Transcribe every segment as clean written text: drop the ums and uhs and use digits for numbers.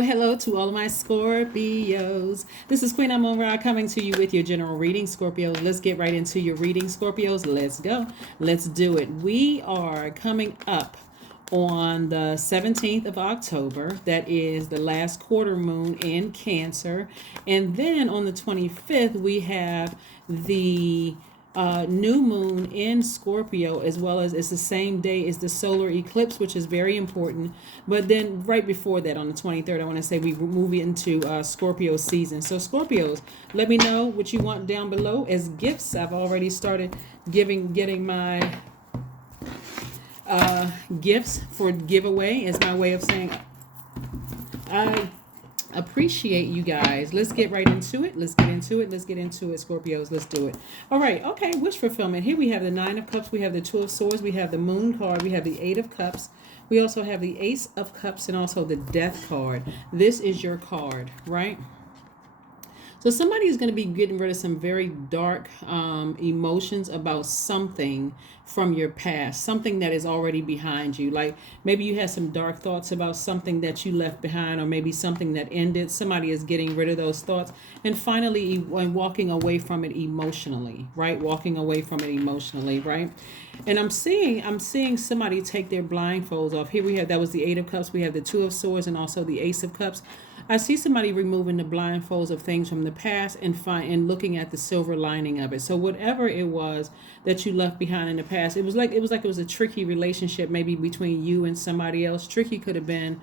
Hello to all of my Scorpios. This is Queen Amun Ra coming to you with your general reading, Scorpios. Let's get right into your reading, Scorpios. Let's go. Let's do it. We are coming up on the 17th of October. That is the last quarter moon in Cancer. And then on the 25th, we have the new moon in Scorpio, as well as it's the same day as the solar eclipse, which is very important. But then right before that, on the 23rd, I want to say we move into Scorpio season. So Scorpios, let me know what you want down below as gifts. I've already started getting my gifts for giveaway as my way of saying I appreciate you guys. Let's get right into it. Let's get into it, Scorpios. Let's do it. All right. Okay. Wish fulfillment. Here we have the Nine of Cups. We have the Two of Swords. We have the Moon card. We have the Eight of Cups. We also have the Ace of Cups and also the Death card. This is your card, right? So somebody is going to be getting rid of some very dark emotions about something from your past, something that is already behind you. Like maybe you had some dark thoughts about something that you left behind, or maybe something that ended. Somebody is getting rid of those thoughts and finally walking away from it emotionally, right? Walking away from it emotionally, right? And I'm seeing somebody take their blindfolds off. Here we have, that was the Eight of Cups. We have the Two of Swords and also the Ace of Cups. I see somebody removing the blindfolds of things from the past and looking at the silver lining of it. So whatever it was that you left behind in the past, it was like it was a tricky relationship, maybe between you and somebody else. Tricky could have been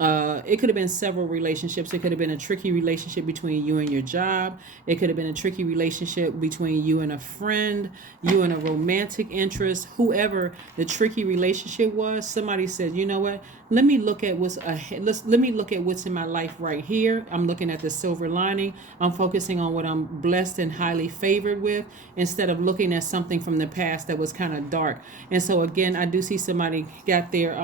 it could have been several relationships. It could have been a tricky relationship between you and your job. It could have been a tricky relationship between you and a friend, you and a romantic interest, whoever the tricky relationship was. Somebody said, you know what? Let me look at what's ahead. Let me look at what's in my life right here. I'm looking at the silver lining. I'm focusing on what I'm blessed and highly favored with, instead of looking at something from the past that was kind of dark. And so again, I do see somebody got their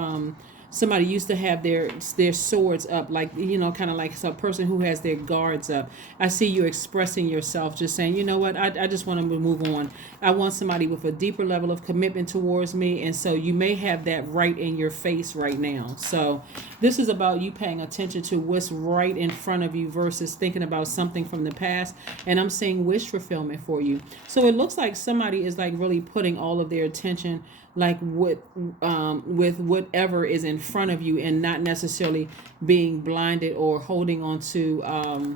somebody used to have their swords up, like, you know, kind of like a person who has their guards up. I see you expressing yourself, just saying, you know what, I just want to move on. I want somebody with a deeper level of commitment towards me. And so you may have that right in your face right now. So this is about you paying attention to what's right in front of you versus thinking about something from the past. And I'm seeing wish fulfillment for you. So it looks like somebody is like really putting all of their attention like with whatever is in front of you, and not necessarily being blinded or holding on to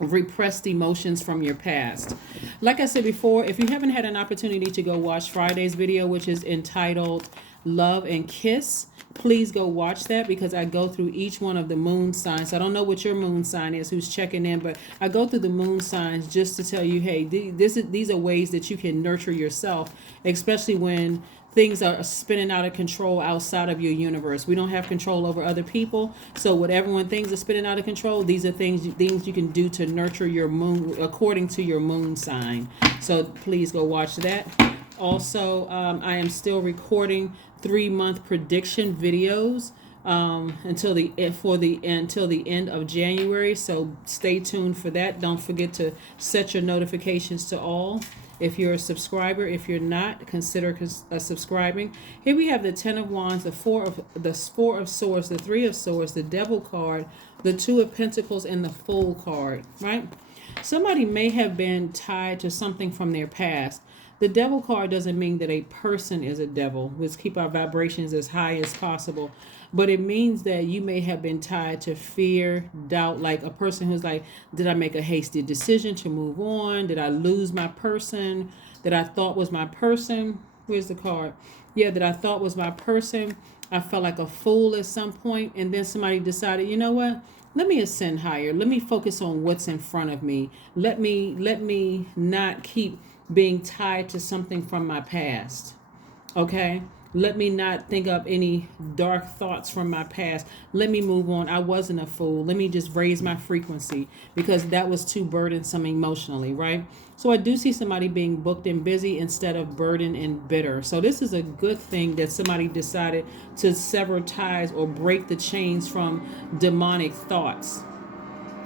repressed emotions from your past. Like I said before, if you haven't had an opportunity to go watch Friday's video, which is entitled Love and Kiss, please go watch that, because I go through each one of the moon signs. I don't know what your moon sign is, who's checking in, but I go through the moon signs just to tell you, hey, these are ways that you can nurture yourself, especially when things are spinning out of control outside of your universe. We don't have control over other people. So when things are spinning out of control, these are things you can do to nurture your moon according to your moon sign. So please go watch that. Also, I am still recording 3-month prediction videos until the end of January. So stay tuned for that. Don't forget to set your notifications to all. If you're a subscriber, if you're not, consider subscribing. Here we have the Ten of Wands, the Four of Swords, the Three of Swords, the Devil card, the Two of Pentacles, and the Fool card, right? Somebody may have been tied to something from their past. The Devil card doesn't mean that a person is a devil. Let's keep our vibrations as high as possible. But it means that you may have been tied to fear, doubt, like a person who's like, did I make a hasty decision to move on? Did I lose my person that I thought was my person? Where's the card? Yeah, that I thought was my person. I felt like a fool at some point, and then somebody decided, you know what? Let me ascend higher. Let me focus on what's in front of me. Let me not keep being tied to something from my past. Okay? Let me not think of any dark thoughts from my past. Let me move on. I wasn't a fool. Let me just raise my frequency, because that was too burdensome emotionally, right? So I do see somebody being booked and busy instead of burdened and bitter. So this is a good thing that somebody decided to sever ties or break the chains from demonic thoughts.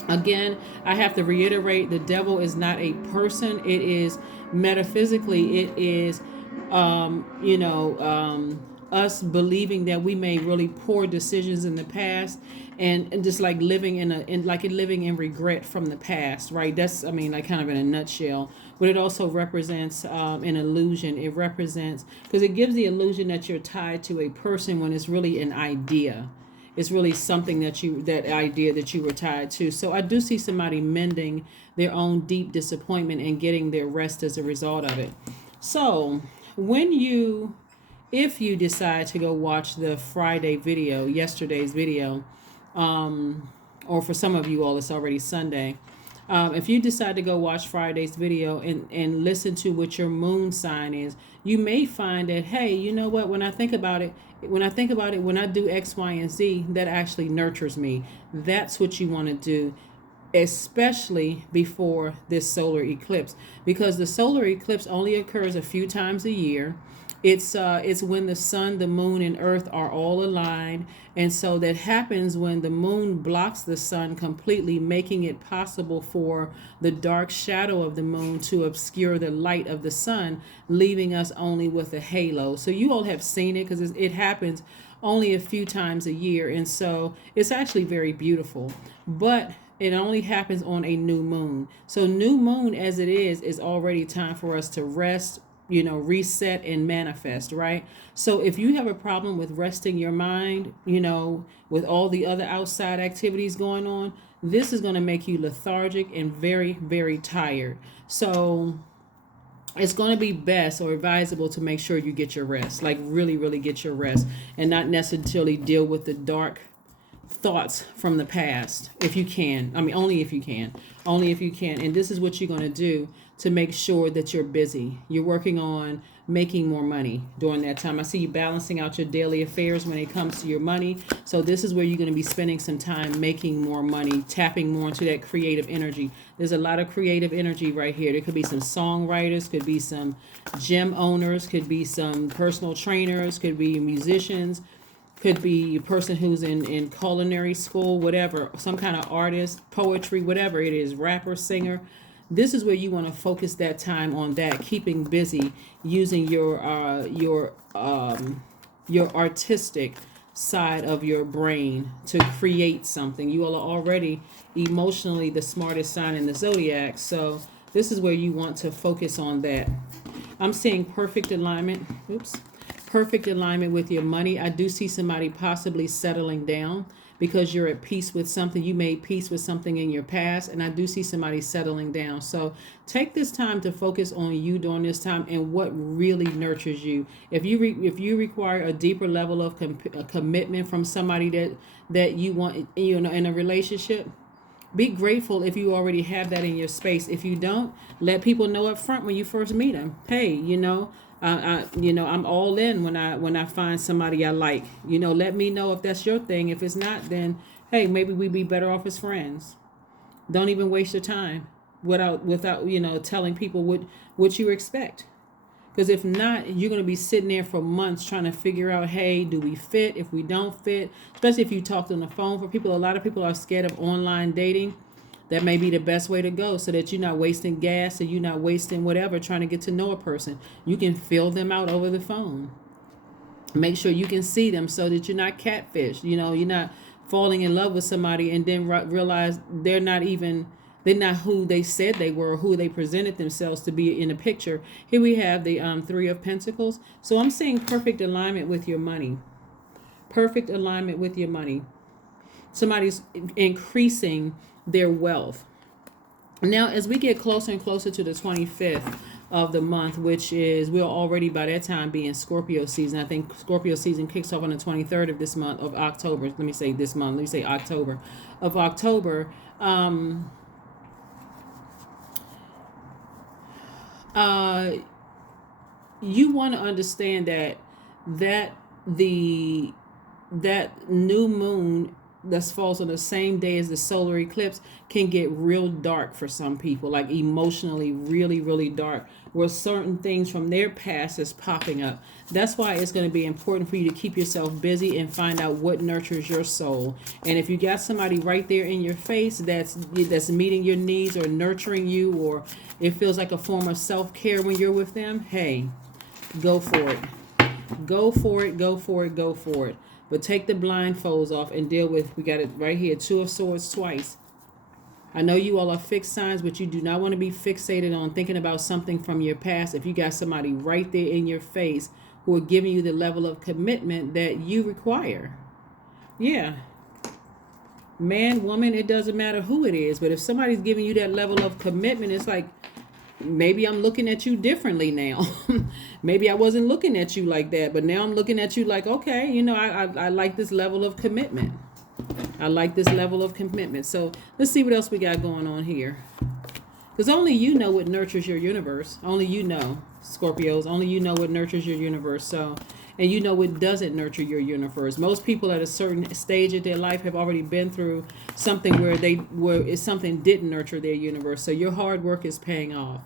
Again, I have to reiterate, the devil is not a person. It is metaphysically, it is us believing that we made really poor decisions in the past, and just like living living in regret from the past, right? That's, I mean, like kind of in a nutshell. But it also represents an illusion. It represents, because it gives the illusion that you're tied to a person when it's really an idea. It's really something that idea that you were tied to. So I do see somebody mending their own deep disappointment and getting their rest as a result of it. So if you decide to go watch the Friday video, yesterday's video, or for some of you all, it's already Sunday. If you decide to go watch Friday's video and listen to what your moon sign is, you may find that, hey, you know what, when I think about it, when I do X, Y, and Z, that actually nurtures me. That's what you want to do, especially before this solar eclipse, because the solar eclipse only occurs a few times a year. It's when the sun, the moon, and earth are all aligned, and so that happens when the moon blocks the sun completely, making it possible for the dark shadow of the moon to obscure the light of the sun, leaving us only with a halo. So you all have seen it, because it happens only a few times a year, and so it's actually very beautiful. But it only happens on a new moon. So new moon as it is already time for us to rest, reset and manifest, right? So if you have a problem with resting your mind, with all the other outside activities going on, this is going to make you lethargic and very, very tired. So it's going to be best or advisable to make sure you get your rest, like really, really get your rest, and not necessarily deal with the dark thoughts from the past, if you can. I mean, only if you can. And this is what you're going to do to make sure that you're busy. You're working on making more money during that time. I see you balancing out your daily affairs when it comes to your money. So this is where you're going to be spending some time making more money, tapping more into that creative energy. There's a lot of creative energy right here. There could be some songwriters, could be some gym owners, could be some personal trainers, could be musicians, could be a person who's in culinary school, whatever, some kind of artist, poetry, whatever it is, rapper, singer. This is where you want to focus that time on that, keeping busy, using your artistic side of your brain to create something. You all are already emotionally the smartest sign in the Zodiac, so this is where you want to focus on that. I'm seeing perfect alignment. Perfect alignment with your money. I do see somebody possibly settling down because you're at peace with something. You made peace with something in your past, and I do see somebody settling down. So take this time to focus on you during this time and what really nurtures you. If you require a deeper level of commitment from somebody that you want, in a relationship, be grateful if you already have that in your space. If you don't, let people know up front when you first meet them. Hey, I'm all in when I find somebody I like. Let me know if that's your thing. If it's not, then hey, maybe we'd be better off as friends. Don't even waste your time without telling people what you expect. Because if not, you're going to be sitting there for months trying to figure out, hey, do we fit? If we don't fit, especially if you talked on the phone. For people, a lot of people are scared of online dating. That may be the best way to go, so that you're not wasting gas, or you're not wasting whatever trying to get to know a person. You can fill them out over the phone. Make sure you can see them so that you're not catfish. You're not falling in love with somebody and then realize they're not who they said they were, or who they presented themselves to be in a picture. Here we have the Three of Pentacles. So I'm seeing perfect alignment with your money. Perfect alignment with your money. Somebody's increasing their wealth. Now, as we get closer and closer to the 25th of the month, which is, we'll already by that time be in Scorpio season. I think Scorpio season kicks off on the 23rd of this month of October. Let me say this month. Let me say October. Of October. You want to understand that new moon that falls on the same day as the solar eclipse can get real dark for some people, like emotionally really, really dark, where certain things from their past is popping up. That's why it's going to be important for you to keep yourself busy and find out what nurtures your soul. And if you got somebody right there in your face that's meeting your needs or nurturing you, or it feels like a form of self-care when you're with them, hey, go for it. Go for it, go for it, go for it. But take the blindfolds off and deal with, we got it right here, Two of Swords twice. I know you all are fixed signs, but you do not want to be fixated on thinking about something from your past. If you got somebody right there in your face who are giving you the level of commitment that you require. Yeah. Man, woman, it doesn't matter who it is. But if somebody's giving you that level of commitment, it's like, maybe I'm looking at you differently now. Maybe I wasn't looking at you like that, but now I'm looking at you like, okay, you know, I like this level of commitment. I like this level of commitment. So let's see what else we got going on here. Because only you know what nurtures your universe. Only you know, Scorpios. Only you know what nurtures your universe. So, and you know what doesn't nurture your universe. Most people at a certain stage of their life have already been through something where something didn't nurture their universe. So your hard work is paying off.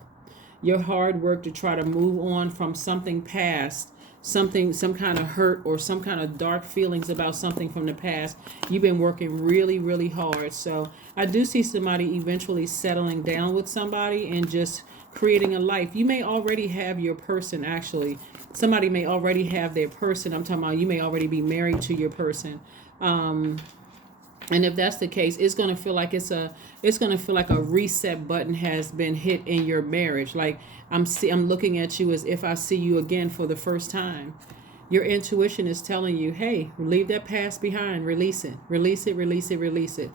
Your hard work to try to move on from something past, some kind of hurt or some kind of dark feelings about something from the past. You've been working really, really hard. So I do see somebody eventually settling down with somebody and just creating a life. You may already have your person, actually. Somebody may already have their person. I'm talking about you may already be married to your person. And if that's the case, it's gonna feel like a reset button has been hit in your marriage. Like I'm looking at you as if I see you again for the first time. Your intuition is telling you, hey, leave that past behind, release it, release it, release it, release it.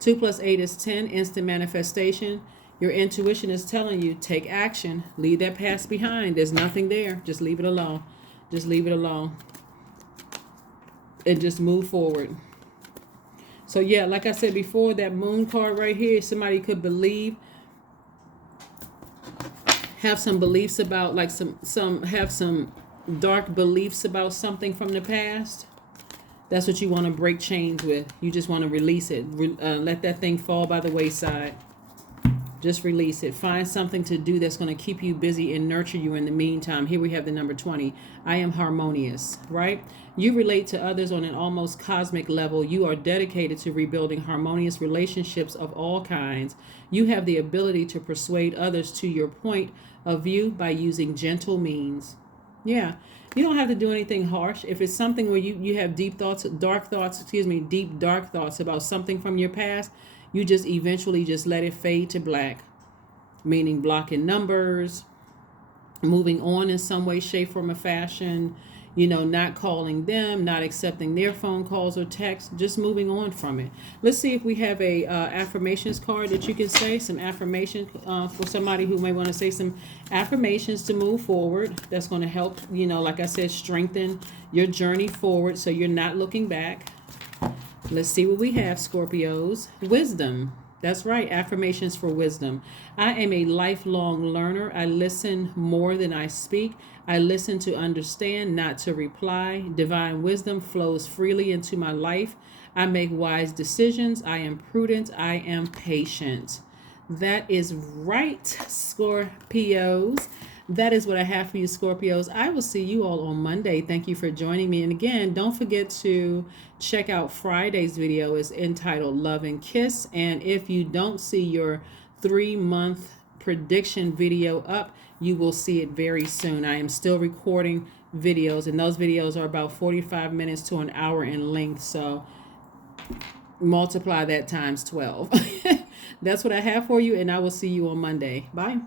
2 + 8 is 10, instant manifestation. Your intuition is telling you, take action, leave that past behind. There's nothing there. Just leave it alone. Just leave it alone. And just move forward. So yeah, like I said before, that moon card right here, somebody could have some beliefs about, like have some dark beliefs about something from the past. That's what you want to break chains with. You just want to release it. Let that thing fall by the wayside. Just release it. Find something to do that's going to keep you busy and nurture you in the meantime. Here we have the number 20. I am harmonious, right? You relate to others on an almost cosmic level. You are dedicated to rebuilding harmonious relationships of all kinds. You have the ability to persuade others to your point of view by using gentle means. Yeah. You don't have to do anything harsh. If it's something where you have deep dark thoughts about something from your past, you just eventually just let it fade to black, meaning blocking numbers, moving on in some way, shape, form, or fashion, not calling them, not accepting their phone calls or texts, just moving on from it. Let's see if we have a affirmations card that you can say, some affirmation for somebody who may want to say some affirmations to move forward. That's going to help, like I said, strengthen your journey forward so you're not looking back. Let's see what we have, Scorpios. Wisdom. That's right. Affirmations for wisdom. I am a lifelong learner. I listen more than I speak. I listen to understand, not to reply. Divine wisdom flows freely into my life. I make wise decisions. I am prudent. I am patient. That is right, Scorpios. That is what I have for you, Scorpios. I will see you all on Monday. Thank you for joining me. And again, don't forget to check out Friday's video. It's entitled Love and Kiss. And if you don't see your 3-month prediction video up, you will see it very soon. I am still recording videos, and those videos are about 45 minutes to an hour in length. So multiply that times 12. That's what I have for you, and I will see you on Monday. Bye.